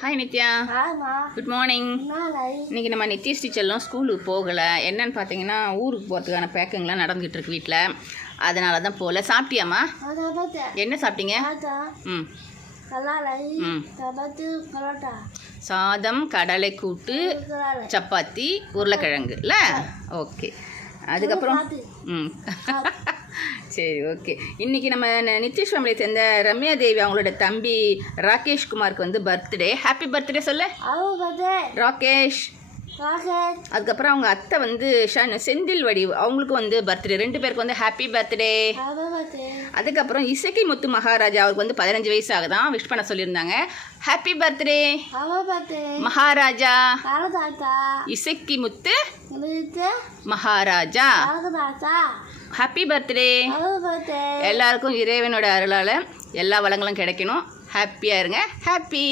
Hi Nithya. Good morning. இன்றைக்கி நம்ம நித்யஸ் டீச்சர்லாம் ஸ்கூலுக்கு போகலை. என்னன்னு பார்த்தீங்கன்னா ஊருக்கு போகிறதுக்கான பேக்கிங்லாம் நடந்துகிட்டு இருக்கு வீட்டில். அதனால தான் போகல. சாப்பிட்டியாம்மா? என்ன சாப்பிட்டீங்க? சாதம், கடலை கூட்டு, சப்பாத்தி, உருளைக்கிழங்கு இல்லை? ஓகே. அதுக்கப்புறம் சரி, ஓகே. இன்றைக்கி நம்ம நித்யஸ் ஃபேமிலியை சேர்ந்த ரம்யா தேவி அவங்களோட தம்பி ராகேஷ் குமாருக்கு வந்து பர்த்டே. ஹாப்பி பர்த்டே சொல்லு ராகேஷ். அதுக்கப்புறம் அவங்க அத்தை வந்து செந்தில் வடி அவங்களுக்கு வந்து பர்த்டே. 2 பேருக்கு வந்து ஹாப்பி பர்த்டே. அதுக்கப்புறம் இசக்கி முத்து மகாராஜா அவருக்கு வந்து 15 வயசு ஆகுதான். விஷ் பண்ண சொல்லியிருந்தாங்க. Happy birthday Maharaja. Isakki Muthu Maharaja, happy birthday. எல்லாருக்கும் இறைவனோட அருளால் எல்லா வளங்களும் கிடைக்கணும். ஹாப்பியாக இருங்க. ஹாப்பி.